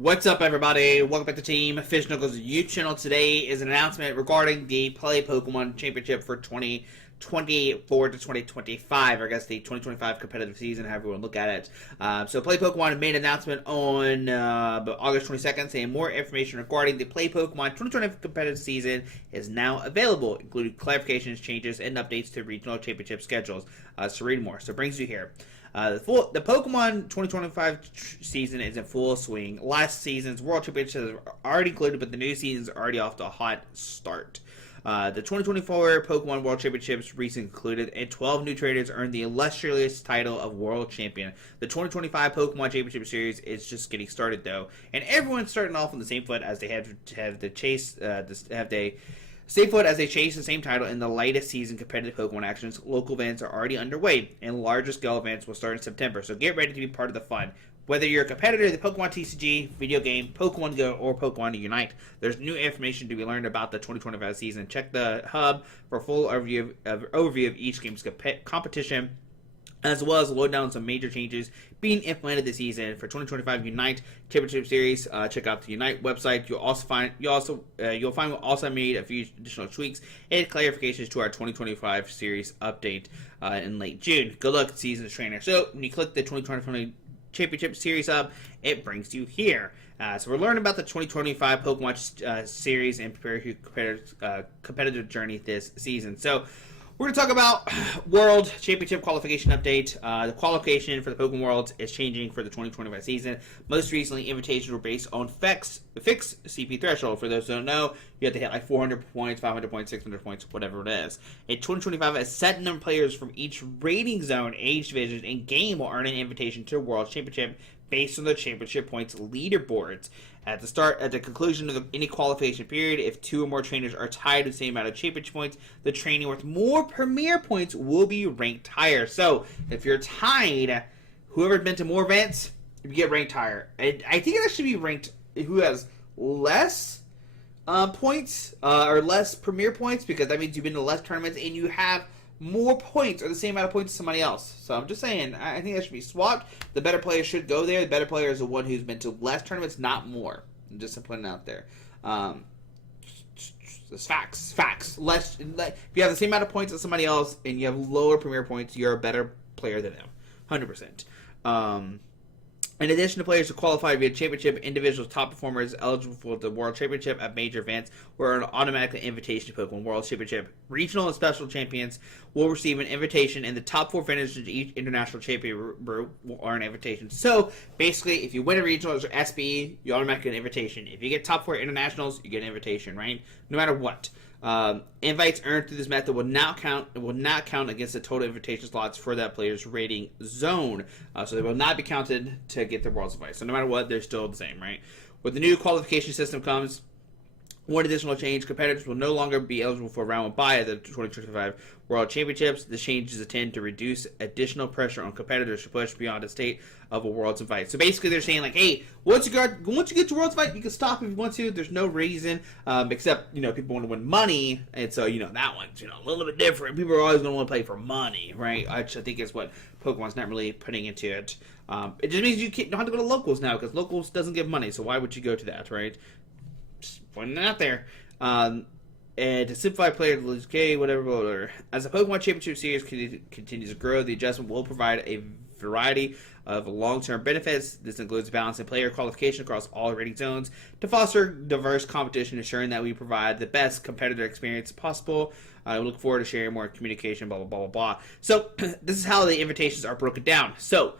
What's up, everybody? Welcome back to Team Fish Knuckles YouTube channel. Today is an announcement regarding the Play Pokemon Championship for 2024 to 2025. I guess the 2025 competitive season, however you want to look at it. So Play Pokemon made an announcement on August 22nd saying more information regarding the Play Pokemon 2025 competitive season is now available, including clarifications, changes, and updates to regional championship schedules. So read more. So it brings you here. The Pokemon 2025 season is in full swing. Last season's World Championships are already included, but the new season's already off to a hot start. The 2024 Pokemon World Championships recently concluded, and 12 new trainers earned the illustrious title of World Champion. The 2025 Pokemon Championship Series is just getting started, though, and everyone's starting off on the same foot as they have the chase. Stay put as they chase the same title in the latest season competitive Pokemon actions. Local events are already underway, and larger scale events will start in September, so get ready to be part of the fun. Whether you're a competitor in the Pokemon TCG, video game, Pokemon Go, or Pokemon Unite, there's new information to be learned about the 2025 season. Check the hub for a full overview of each game's competition, as well as load down some major changes being implemented this season for 2025 Unite Championship Series. Check out the Unite website. You'll find we also made a few additional tweaks and clarifications to our 2025 series update in late June. Good luck, season's trainer. So when you click the 2025 Championship Series up, it brings you here. So we're learning about the 2025 Pokemon series and prepare your competitive journey this season. So we're going to talk about World Championship Qualification Update. The qualification for the Pokemon Worlds is changing for the 2025 season. Most recently, invitations were based on fixed CP threshold. For those who don't know, you have to hit like 400 points, 500 points, 600 points, whatever it is. In 2025, a set number of players from each rating zone, age division, and game will earn an invitation to the World Championship based on the championship points leaderboards. At the conclusion of any qualification period, if two or more trainers are tied with the same amount of championship points, the trainer with more premier points will be ranked higher. So, if you're tied, whoever's been to more events, you get ranked higher. I think it should be ranked who has less points or less premier points, because that means you've been to less tournaments and you have more points or the same amount of points as somebody else. So I'm just saying, I think that should be swapped. The better player should go there. The better player is the one who's been to less tournaments, not more. I'm just putting it out there. It's facts. If you have the same amount of points as somebody else and you have lower premier points, you're a better player than them. 100%. In addition to players who qualify via championship, individuals, top performers eligible for the World Championship at major events will earn an automatic invitation to Pokemon World Championship. Regional and special champions will receive an invitation, and the top four finishers in each international champion will earn invitations. So, basically, if you win a regional or SBE, you automatically get an invitation. If you get top four internationals, you get an invitation, right? No matter what. Invites earned through this method will not count against the total invitation slots for that player's rating zone. So they will not be counted to get the World's Invite. So no matter what, they're still the same, right? With the new qualification system comes one additional change. Competitors will no longer be eligible for a round one bye at the 2025 World Championships. The changes intend to reduce additional pressure on competitors to push beyond the state of a World's Invite. So basically they're saying, like, hey, once you get to World's Invite, you can stop if you want to. There's no reason, except, people want to win money, and so, that one's, a little bit different. People are always going to want to play for money, right? Which I think is what Pokemon's not really putting into it. It just means you don't have to go to locals now, because locals doesn't give money, so why would you go to that, right? Just pointing it out there. And to simplify player to okay, whatever. As the Pokemon Championship Series continues to grow, the adjustment will provide a variety of long-term benefits. This includes balancing player qualification across all rating zones to foster diverse competition, ensuring that we provide the best competitor experience possible. I look forward to sharing more communication, blah, blah, blah, blah, blah. So, this is how the invitations are broken down. So,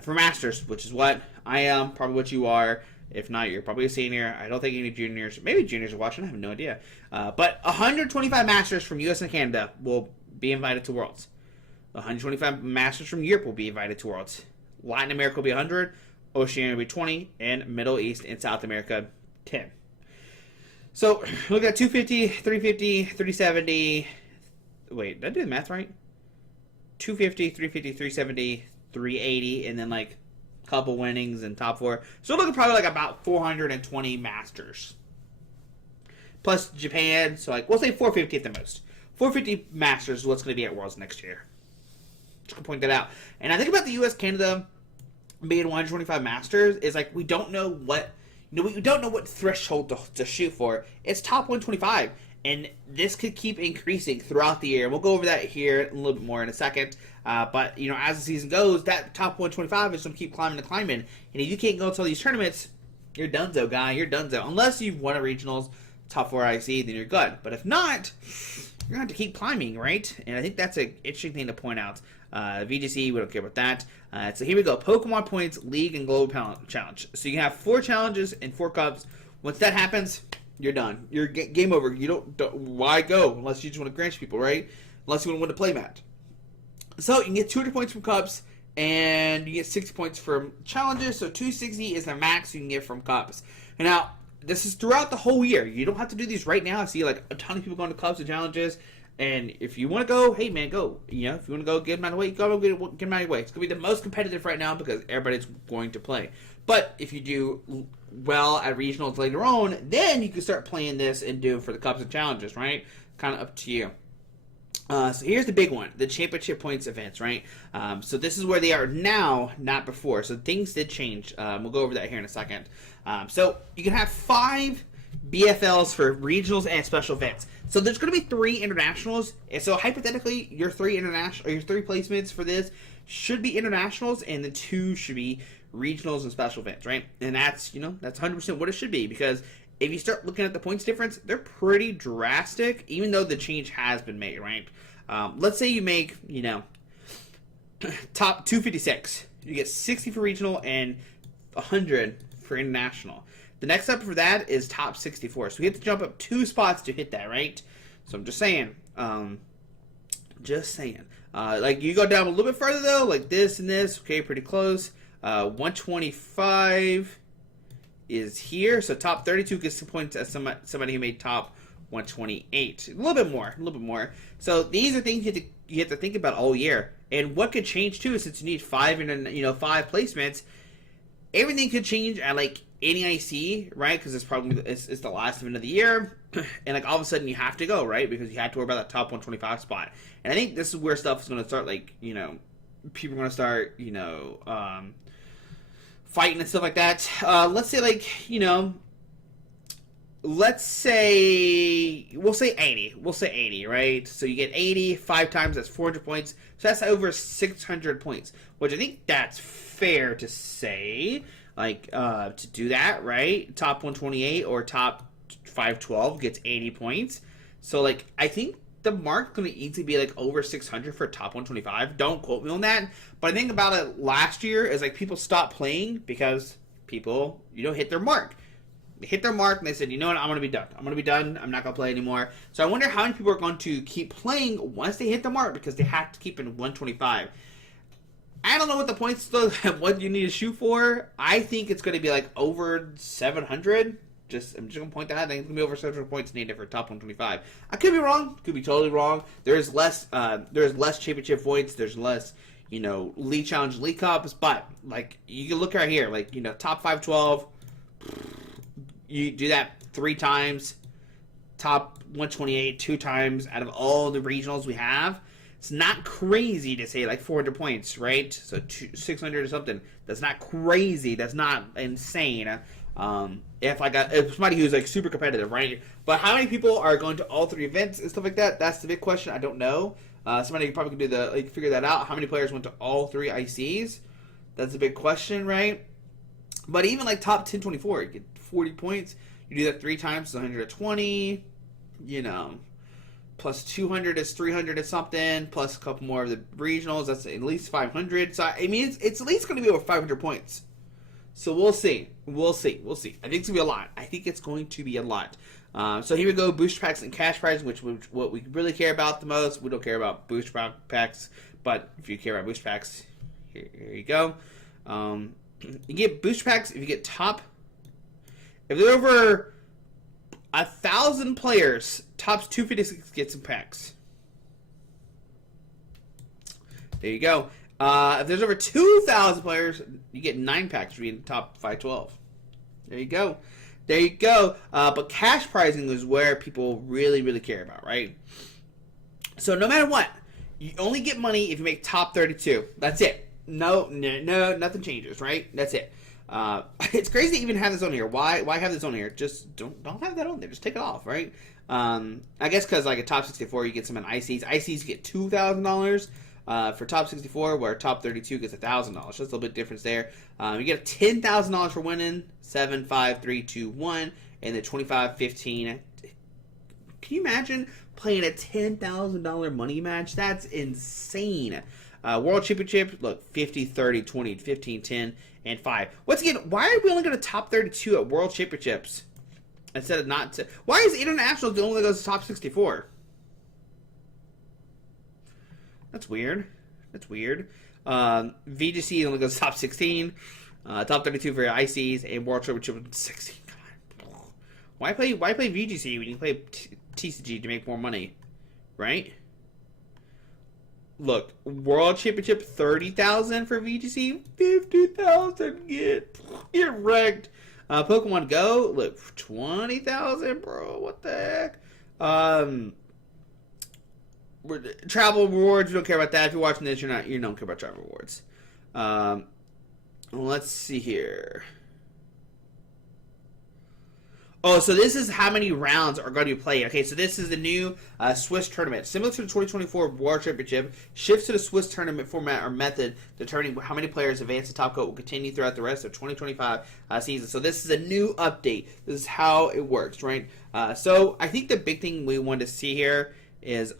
for Masters, which is what I am, probably what you are. If not, you're probably a senior. I don't think any juniors, maybe juniors are watching, I have no idea. But 125 Masters from US and Canada will be invited to Worlds. 125 Masters from Europe will be invited to Worlds. Latin America will be 100, Oceania will be 20, and Middle East and South America, 10. So, look at 250, 350, 370. Wait, did I do the math right? 250, 350, 370, 380, and then couple winnings and top four. So we're looking probably about 420 Masters. Plus Japan, so we'll say 450 at the most. 450 Masters is what's going to be at Worlds next year. Just going to point that out. And I think about the US, Canada being 125 Masters is we don't know what we don't know what threshold to shoot for. It's top 125, and this could keep increasing throughout the year. We'll go over that here a little bit more in a second. But as the season goes, that top 125 is going to keep climbing and climbing. And if you can't go to all these tournaments, you're donezo, guy. You're donezo. Unless you've won a regionals, top 4 IC, then you're good. But if not, you're going to have to keep climbing, right? And I think that's an interesting thing to point out. VGC, we don't care about that. So here we go. Pokemon Points, League, and Global Challenge. So you can have 4 challenges and 4 cups. Once that happens, you're done. You're game over. You don't why go unless you just want to grant people, right? Unless you want to win a play match. So you can get 200 points from cups, and you get 60 points from challenges. So 260 is the max you can get from cups. And now, this is throughout the whole year. You don't have to do these right now. I see like a ton of people going to cups and challenges. And if you want to go, hey man, go. If you want to go get them out of the way, you go get them out of the way. It's going to be the most competitive right now because everybody's going to play. But if you do well at regionals later on, then you can start playing this and do it for the cups and challenges, right? Kind of up to you. So here's the big one, the championship points events, right? So this is where they are now, not before. So things did change. We'll go over that here in a second. So you can have 5 BFLs for regionals and special events. So there's going to be 3 internationals. And so hypothetically, your 3 placements for this should be internationals, and the 2 should be regionals and special events, right? And that's, that's 100% what it should be, because if you start looking at the points difference, they're pretty drastic, even though the change has been made, right? Let's say you make, top 256. You get 60 for regional and 100 for international. The next step for that is top 64. So we have to jump up 2 spots to hit that, right? So I'm just saying. Like, you go down a little bit further, though, like this and this. Okay, pretty close. 125 is here. So top 32 gets some points as somebody who made top 128. A little bit more. So these are things you have to think about all year. And what could change, too, is since you need 5 placements, everything could change at, like, any IC, right? Because it's the last event of the year, and like all of a sudden you have to go, right? Because you have to worry about that top 125 spot. And I think this is where stuff is going to start, like, people are going to start, fighting and stuff like that. Let's say, like, we'll say 80. We'll say 80, right? So you get 80, 5 times, that's 400 points. So that's over 600 points, which I think that's fair to say. Like, to do that, right? Top 128 or top 512 gets 80 points. So, like, I think the mark's going to easily be, like, over 600 for top 125. Don't quote me on that. But I think about it last year is, like, people stopped playing because people, hit their mark. They hit their mark and they said, you know what, I'm going to be done. I'm not going to play anymore. So I wonder how many people are going to keep playing once they hit the mark because they have to keep it in 125. I don't know what the points, though, what you need to shoot for. I think it's going to be, like, over 700. I'm just going to point that out. I think it's going to be over 700 points needed for top 125. I could be wrong. Could be totally wrong. There's less championship points. There's less, league challenge, league cups. But, like, you can look right here. Like, top 512. You do that 3 times. Top 128 2 times out of all the regionals we have. It's not crazy to say like 400 points, right? So 600 or something. That's not crazy. That's not insane. If somebody who's like super competitive, right? But how many people are going to all 3 events and stuff like that? That's the big question. I don't know. Somebody probably could figure that out. How many players went to all 3 ICs? That's a big question, right? But even like top 1024, you get 40 points. You do that 3 times, it's 120. Plus 200 is 300 or something, plus a couple more of the regionals, that's at least 500. So, I mean, it's at least going to be over 500 points. So, we'll see. I think it's going to be a lot. So, here we go, booster packs and cash prizes, which what we really care about the most. We don't care about booster packs, but if you care about booster packs, here you go. You get booster packs if you get top. If they're over 1,000 players, tops 256 get some packs. There you go. If there's over 2,000 players, you get 9 packs for being top 512. There you go. But cash prizing is where people really, really care about, right? So no matter what, you only get money if you make top 32. That's it. No, nothing changes, right? That's it. It's crazy to even have this on here. Why have this on here? Just don't have that on there. Just take it off, right? I guess because like a top 64, you get some in ICs. ICs get $2,000 for top 64, where top 32 gets $1,000. So that's a little bit difference there. You get $10,000 for winning 7, 5, 3, 2, 1, and then 25, 15. Can you imagine playing a $10,000 money match? That's insane. World Championship, look, 50, 30, 20, 15, 10, and 5. Once again, why are we only going to top 32 at World Championships instead of not to? Why is International the only that goes to top 64? That's weird. That's weird. VGC only goes to top 16. Top 32 for ICs, and World Championship 16. God. Why play VGC when you play TCG to make more money? Right? Look, World Championship 30,000 for VGC, 50,000. Get wrecked. Pokemon Go, look, 20,000, bro. What the heck? Travel rewards, you don't care about that. If you're watching this, you don't care about travel rewards. Let's see here. Oh, so this is how many rounds are going to be played. Okay, so this is the new Swiss tournament. Similar to the 2024 World Championship, shifts to the Swiss tournament format or method, determining how many players advance to top coat will continue throughout the rest of 2025 season. So this is a new update. This is how it works, right? So I think the big thing we want to see here is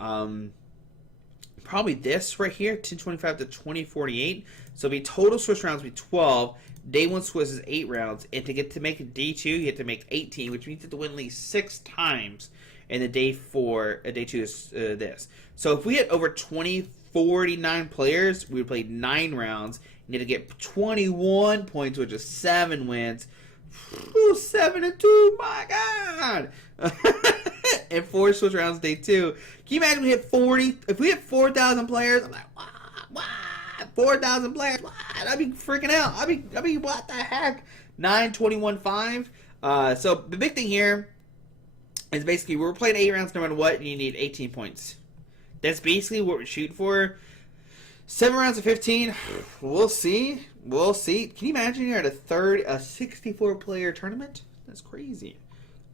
probably this right here, 1025 to 2048. So it'll be total Swiss rounds will be 12. Day 1 Swiss is 8 rounds, and to make a day 2, you have to make 18, which means you have to win at least 6 times. And the day 2 is this. So if we had over 49 players, we would play 9 rounds. You need to get 21 points, which is 7 wins. Ooh, 7-2, my God! And 4 Swiss rounds day 2. Can you imagine we hit 40? If we hit 4,000 players, I'm like, what? 4,000 players? What? I'd be freaking out. I'd be what the heck? 9, 21, 5. So the big thing here is basically we're playing 8 rounds no matter what, and you need 18 points. That's basically what we're shooting for. 7 rounds of 15. We'll see. We'll see. Can you imagine you're at a 64 player tournament? That's crazy.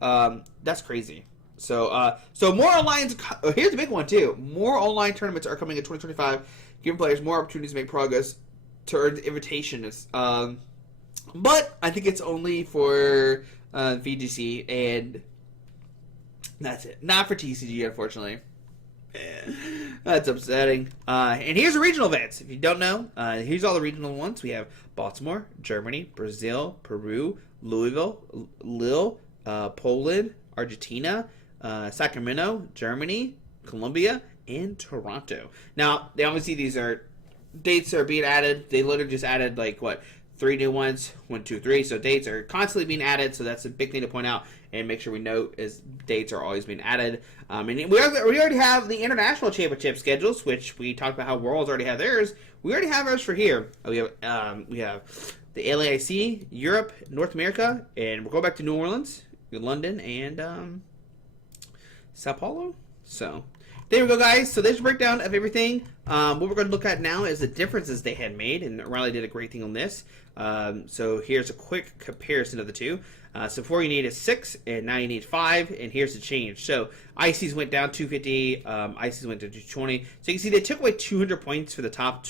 That's crazy. So more online. Here's the big one too. More online tournaments are coming in 2025, giving players more opportunities to make progress to earn the invitation. But I think it's only for VGC, and that's it. Not for TCG, unfortunately. That's upsetting. And here's the regional events. If you don't know, here's all the regional ones. We have Baltimore, Germany, Brazil, Peru, Louisville, Lille, Poland, Argentina, Sacramento, Germany, Colombia, and Toronto. Now, obviously these are dates that are being added. They literally just added 3 new ones, 1, 2, 3. So dates are constantly being added. So that's a big thing to point out and make sure we note is dates are always being added. And we already have the international championship schedules, which we talked about how Worlds already have theirs. We already have ours for here. We have the LAIC, Europe, North America, and we'll go back to New Orleans, London, and Sao Paulo. So there we go, guys. So there's a breakdown of everything. What we're going to look at now is the differences they had made, and Riley did a great thing on this. So here's a quick comparison of the two. So before you needed 6, and now you need 5, and here's the change. So ICs went down 250, ICs went to 220. So you can see they took away 200 points for the top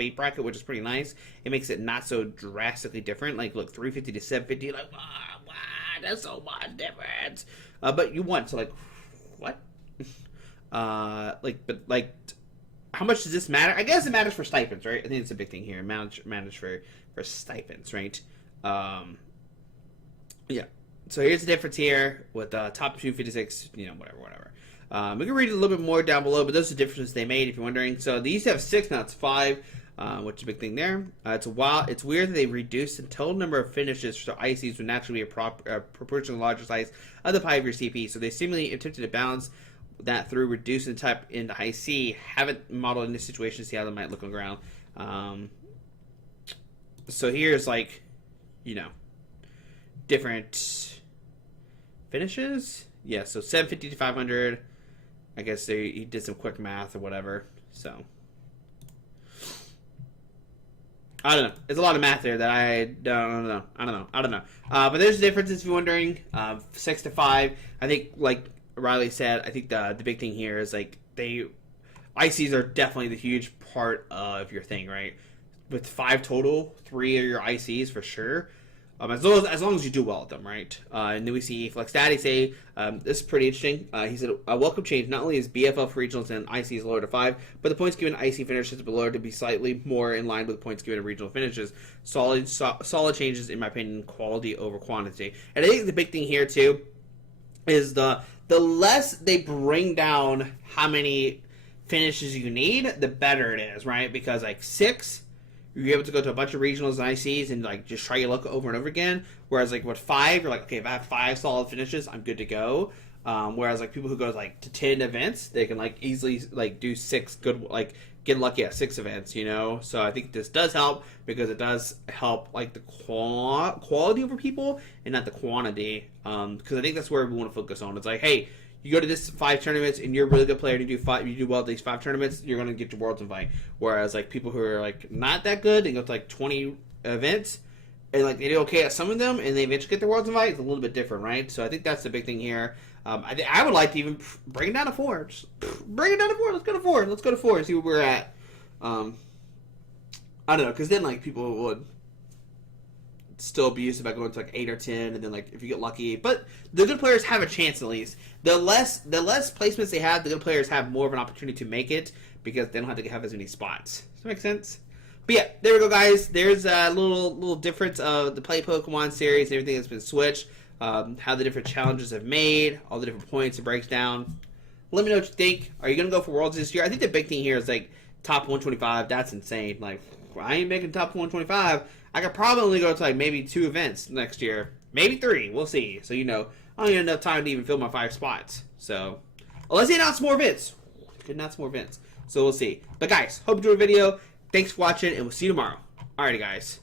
8 bracket, which is pretty nice. It makes it not so drastically different. Like, look, 350 to 750, like, wow, that's so much difference. But you won, so what? How much does this matter? I guess it matters for stipends, right? I think it's a big thing here. It matters for stipends, right? Yeah. So here's the difference here with top 256, whatever. We can read a little bit more down below, but those are the differences they made, if you're wondering. So these have 6, now it's 5, which is a big thing there. It's weird that they reduced the total number of finishes, so ICs would naturally be a proportionally larger size of the pie of your CP. So they seemingly attempted to balance that through reducing the type into IC. Haven't modeled in this situation to see how they might look on the ground. So here's different finishes. Yeah, so 750 to 500. I guess he did some quick math or whatever. So I don't know. There's a lot of math there that I don't know. But there's differences if you're wondering. 6 to 5. I think, like Riley said, I think the big thing here is like ICs are definitely the huge part of your thing, right? With 5 total, 3 are your ICs for sure. As long as you do well at them, right? And then we see Flex Daddy say, this is pretty interesting. He said, a welcome change. Not only is BFL for regionals and ICs lower to 5, but the points given IC finishes are lower to be slightly more in line with the points given in regional finishes. Solid changes, in my opinion, quality over quantity. And I think the big thing here, too, is the less they bring down how many finishes you need, the better it is, right? Because, like, 6... you're able to go to a bunch of regionals and ICs and like just try your luck over and over again. Whereas like with 5, you're like, okay, if I have 5 solid finishes, I'm good to go. Whereas like people who go like to 10 events, they can like easily like do 6 good, like get lucky at 6 events, you know. So I think this does help because it does help like the quality over people and not the quantity. Because I think that's where we want to focus on. It's like, hey, you go to this 5 tournaments and you're a really good player. You do well at these 5 tournaments, you're going to get your Worlds invite. Whereas like people who are like not that good and go to like 20 events and like they do okay at some of them and they eventually get their Worlds invite, it's a little bit different, right? So I think that's the big thing here. I would like to even bring it down to 4. Just bring it down to 4. Let's go to 4. Let's go to 4 and see where we're at. I don't know, because then like people would still be used to by going to like 8 or 10, and then like if you get lucky. But the good players have a chance at least. The less placements they have, the good players have more of an opportunity to make it because they don't have to have as many spots. Does that make sense? But yeah, there we go, guys. There's a little difference of the Play Pokemon series and everything that's been switched. How the different challenges have made, all the different points it breaks down. Let me know what you think. Are you gonna go for Worlds this year? I think the big thing here is like top 125. That's insane. Like I ain't making top 125. I could probably go to like maybe 2 events next year. Maybe 3. We'll see. So, you know, I don't even have enough time to even fill my 5 spots. So, unless they announce more events. Could announce more events. So, we'll see. But, guys, hope you enjoyed the video. Thanks for watching, and we'll see you tomorrow. Alrighty, guys.